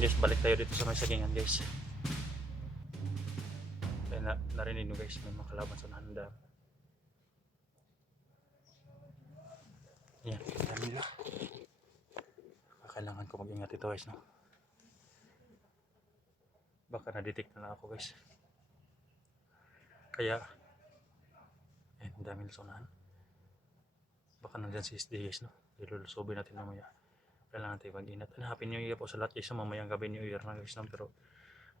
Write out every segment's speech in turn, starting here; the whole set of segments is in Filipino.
Guys, balik tayo dito sa may sagingan guys. Kaya narinig nyo guys, may mga kalaban sa handa. Yan, dami nila. Kailangan ko mag-ingat ito guys, no? Baka na-detect na lang ako guys. Kaya ang dami nila sa unahan. Baka nandyan si SD guys, no? Ilulusobin natin mamaya. Kailangan tayo mag-ingat. Happy New Year po sa lahat guys. Mamayang gabi New Year na guys. Pero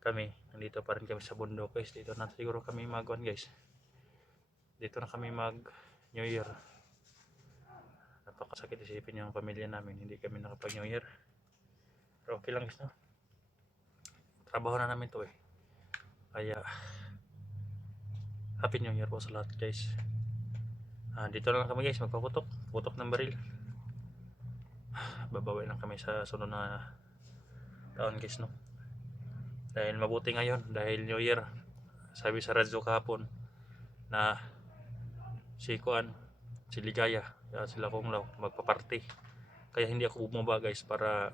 kami, nandito pa rin kami sa bundok guys. Dito na siguro kami mag-on guys. Dito na kami mag New Year. Napakasakit isipin yung pamilya namin. Hindi kami nakapag New Year. Pero okay lang guys, no? Trabaho na namin to eh. Kaya Happy New Year po sa lahat guys. Dito lang kami guys. Magpaputok. Putok ng baril. Babawi lang kami sa sunod na taon guys, no? Dahil mabuti ngayon, dahil New Year. Sabi sa radyo kahapon na si Kuan, si Ligaya, sila kong law magpa-party. Kaya hindi ako bumaba guys para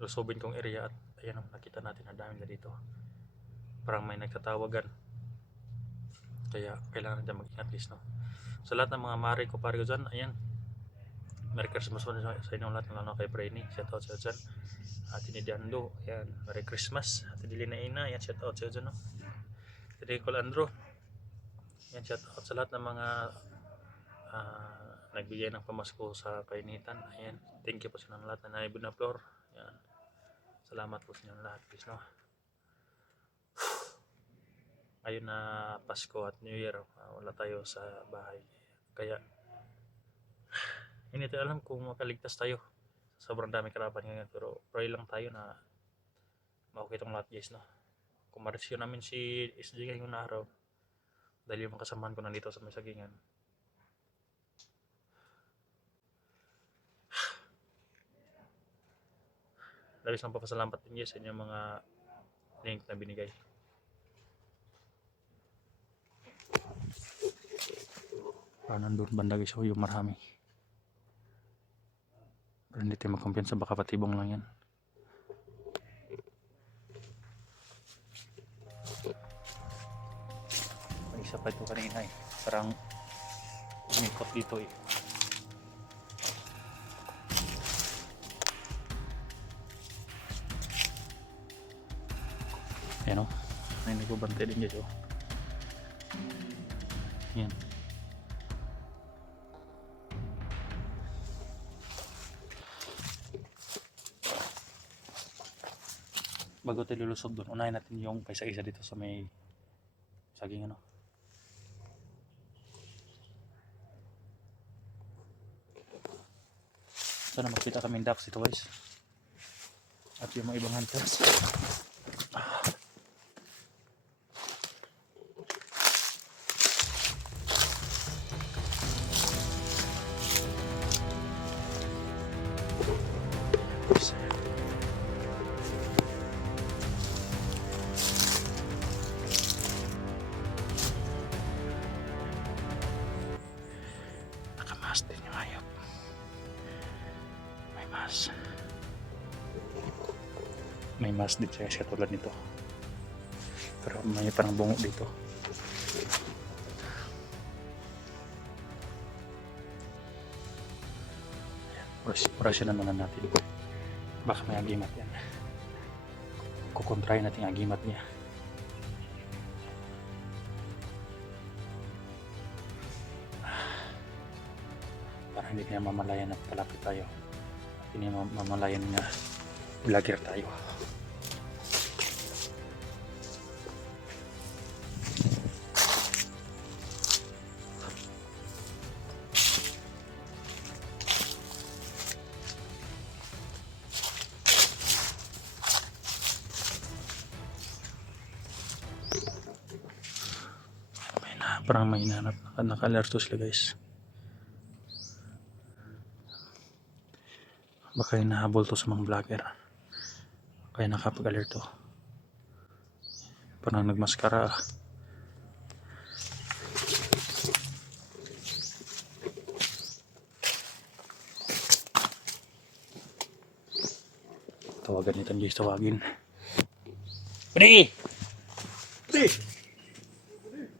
lusobin kong area. At ayan, nakita natin na dami na dito. Parang may nagtatawagan. Kaya kailangan natin mag-ingat guys, no? Sa lahat ng mga mare ko pare ko dyan, ayan, Merry Christmas po sa inyong lahat, lalo kay Brainy, shout out sa dyan. Ate ni Diando, ayan, Merry Christmas. Ate Dili na Ina, ayan, shout out sa dyan, no? Ate Nicole Andrew, ayan, shout out sa lahat ng mga nagbigay ng pamasko sa painitan. Ayan, thank you po sa inyong lahat na naibod na floor. Ayan, salamat po sa inyong lahat guys, no? Ngayon na Pasko at New Year, wala tayo sa bahay. Kaya hindi tayo alam kung makaligtas tayo. Sobrang dami kalaban ngayon, pero pray lang tayo na maukit ang lahat guys, no? Kung ma-rescue namin si SJ ngayong araw, dahil yung mga kasamahan ko nandito sa may sagingan. Labis ng papasalamat din guys sa inyong mga link na binigay. Nandun banda guys, yung marami. Pero hindi tayo magkumpiyansa, baka patibong lang yan. May isa pa ito kanina eh. Parang umikot dito eh. Ayan o. May nagbabantay din guys o. Yan. Bago tayo lulusob doon, unahin natin yung paisa-isa dito sa may saging ano. Sana makita kaming ducks ito guys. At yung mga ibang hunters. Nakamas din yung hayop. May mas. May mas din siya katulad nito. Pero may parang bungo dito. Orasyonan muna natin. Baka may agimat yan. kukontrahin natin ang agimat niya. Para hindi niya mamalayan na palapit tayo. Hindi niya mamalayan na vlogger tayo. Parang may hinanap, naka-alerto sila guys. Baka hinahabol to sa mga vlogger, kaya nakapag-alerto. Parang nagmaskara. Tawagan nito guys, tawagin. Pre! Pre!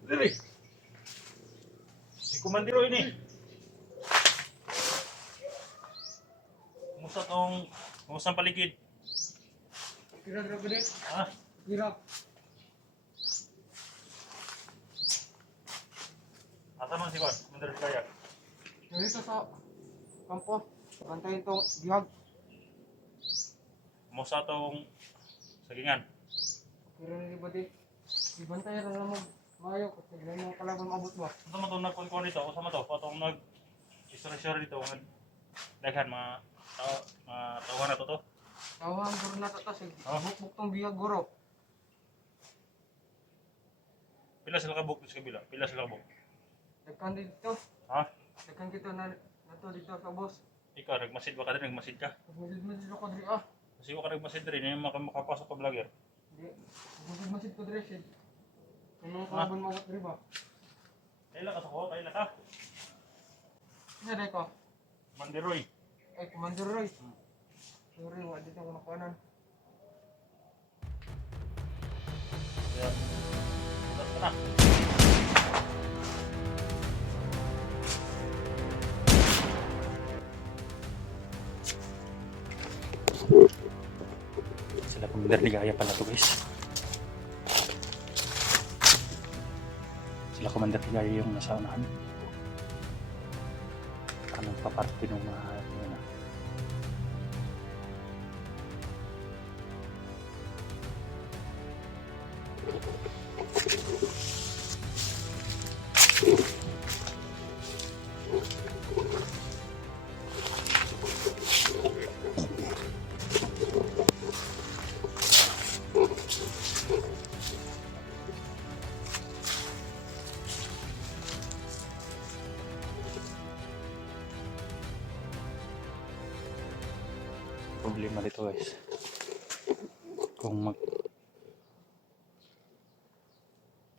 Pre! Kumandiro ini. Kumusta ang paligid? Kira gede. Ha? Kira. Asa man si Kon? Mandar si Kayak. Dito sa kampo. Bantayin tong bihag. Kumusta tong sagingan? Kira ni badi. Ibantayan lang mo. Mayo kasi may mga kalaban mabot ba. Ito mo itong nagkunkun dito? Ito mo ito? Patong nag-istorya dito. Daghan mga tauhan na to? Tawang guro na tatas. Bukbuk tong bihag guro. Pila sila kabuk sa kabila? Pila sila kabuk? Dagkan dito. Ha? Dagkan kita na nato dito sa boss. Ikaw, nagmasid ba ka din? Nagmasid ka? Masid ako diri ah. Kasi ka nagmasid rin, yung makapasok ka vlogger. Di. Masid ko diri sid. Ano kalaban mabot diri ba? Kailan ka sa ko? Kailan ka? Sino ko? Mandiroy. Ay, Commander Roy. Sorry, wala dito ako nakuhanan. Kaya, bukas ka na. Sila Commander Ligaya pala to guys. Sila Commander Ligaya yung nasa unahan. Anong paparte ng mga yun na. Problema dito guys, kung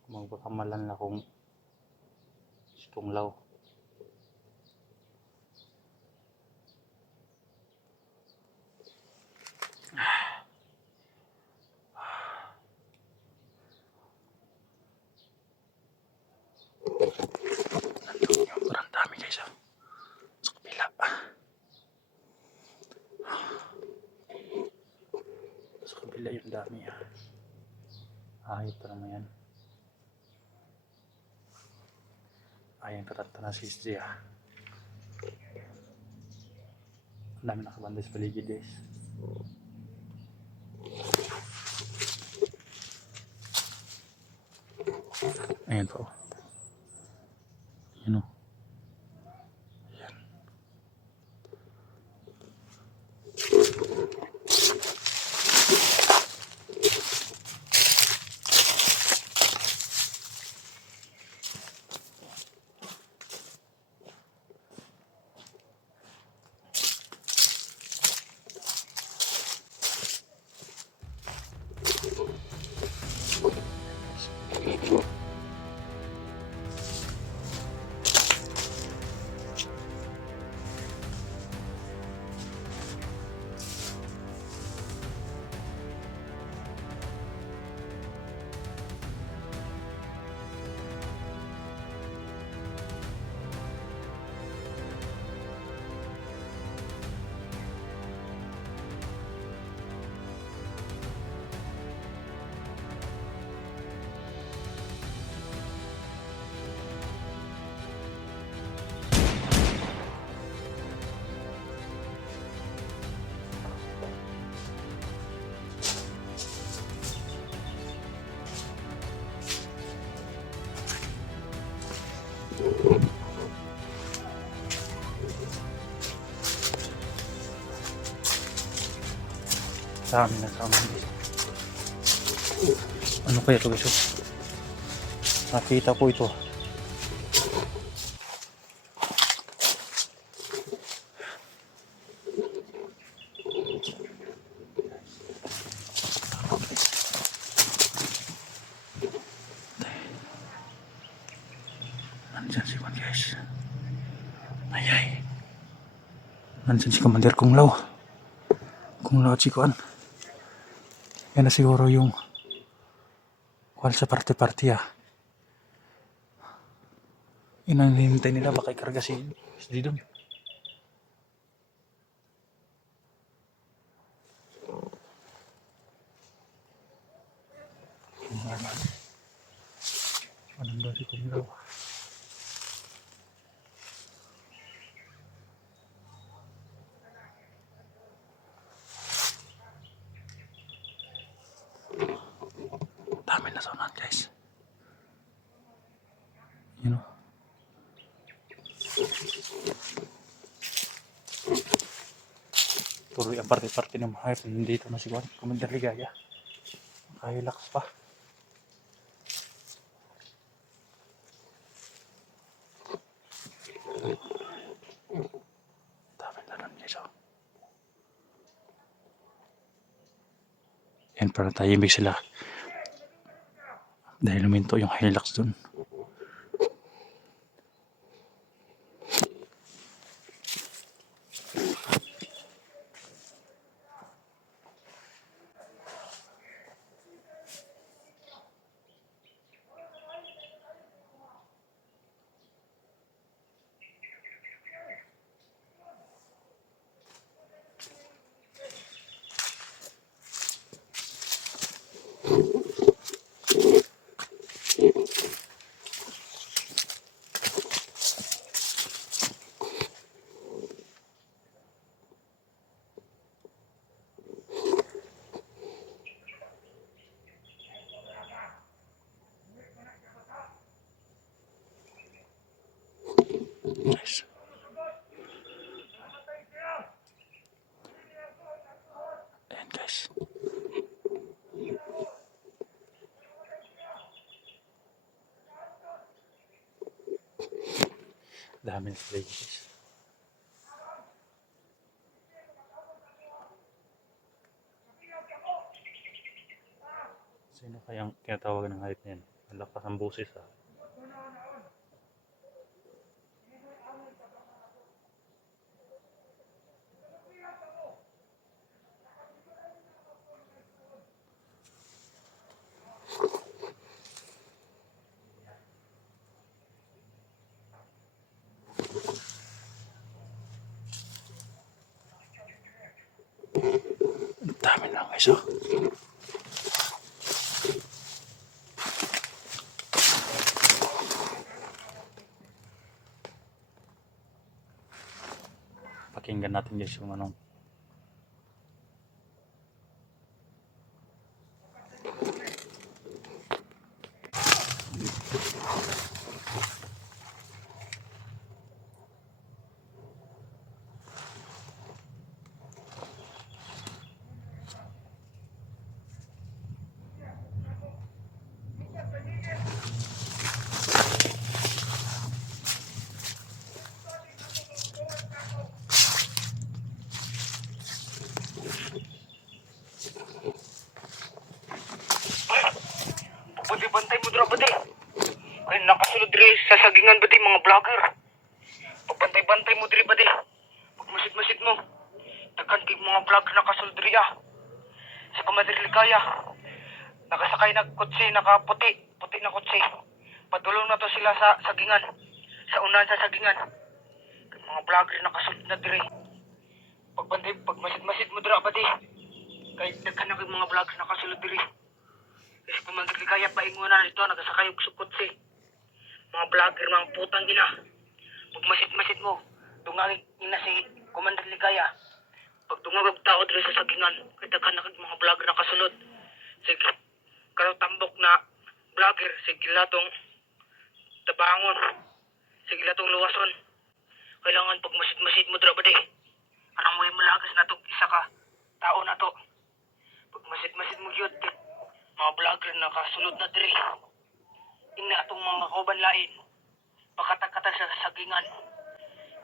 magpakamalan na kung tunglaw. Parang dami guys sa kapila. Sa kabila yung dami ayot pa naman yan. Ayang tatata na si Zia. Ang dami nakabanda sa paligid guys. Ayan po. Ayan o. Ayan. Sa amin na sa amin. Ano kaya ito guys? Nakita ko ito. Nandyan si Juan guys. Ayay. Nandyan si Commander Kung Lao. Kung Lao at si Kuan. Yan na siguro yung kuan sa parte-parte ah. Yun ang hinihintay nila, baka ikarga si Didon. Anong daw si Kung Lao? Dami na saunan guys. You know. Tuloy ang parte-parte ng mga hype. Nandito na si Juan. Commander Ligaya. Relax pa. Dami na nun guys. Oh. Yan para tahimik sila. Dahil luminto yung Hilux dun. Nice. Ayan guys. Dami na sila guys. Sino kayang tinatawagan ng hype niyan? Malakas ang boses ah. Dami na guys oh. Pakinggan natin guys yung anong Bantay mo dra ba di? Ay nakasulod diri sa sagingan ba di mga vlogger? Pagbantay-bantay mo diri ba di? Pagmasid-masid mo. Daghan kay mga vlogger nakasulod diri ah. Si Commander Ligaya. Nakasakay na kotse, nakaputi, puti na kotse. Padulong na to sila sa sagingan. Sa unahan sa sagingan. Kay mga vlogger nakasulod na diri. Pagmasid-masid mo dira ba di? Kay daghan na kay mga vlogger nakasulod diri. Kasi Commander Ligaya paingunan ito, nagasakay og sukotse. Mga vlogger, mga putang ina. Pag masit-masit mo, dungagin ina si Commander Ligaya. Pag dungagag tao dito sa sagingan, kay daghan na kag mga vlogger nakasunod. Sige, karotambok na vlogger, sige latong tabangon, sige latong luwason. Kailangan pag masit-masit mo dra ba di? Anong may malagas na to, isa ka, tao na to. Masid-masid mo yun. Mga vlogger nakasulod na diri. Ina atong mga kauban lain. Pakatak-katak sa sagingan.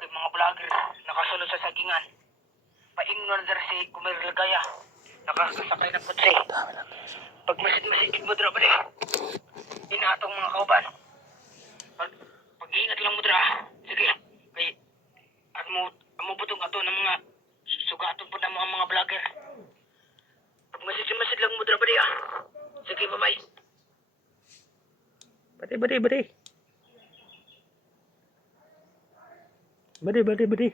Kay mga vlogger nakasulod sa sagingan. Paingnon na diri si Kumer Ligaya. Nakasakay ng kutsi. Pag masid-masid mo dira ba di? Ina atong mga kauban. Pag-iingat lang mo dira. Sige. Kay amo butong ato ng mga sugaton po ng mga vlogger. Pag masid lang mo dira ba di ah? Sige, bye-bye. Bade, bade, bade. Bade, bade, bade.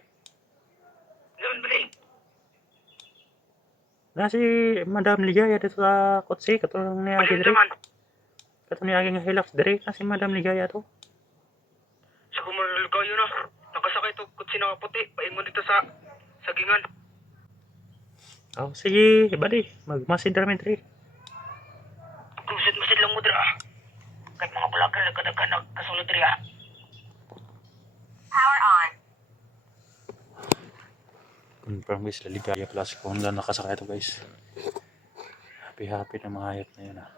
Ganun ba di? Na si Madam Ligaya dito sa kotse, katulong niya Malin diri. naman. Katulong niya nga hilak diri na si Madam Ligaya to. Sa kumaril kayo na. Nakasakay to kutsi na puti. Paingon dito sa sagingan. Oh, sige, bade. Magmasid rami diri. Masid lang mo dira. Kahit mga vlogger nagkadagan nagkasulod diri ah. Power on. Confirm guys, Ligaya Plus kung lang nakasakay to guys. Happy na mga hayop na yun ah.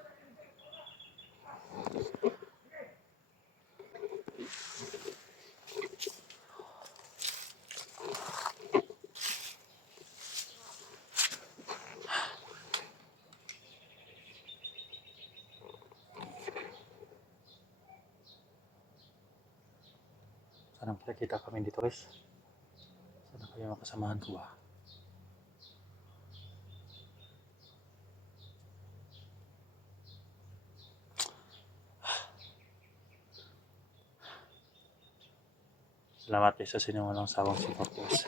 Sana makikita kami dito guys. Sana kayo makasamahan ko ba? Salamat guys sa sinyo walang sawang support guys.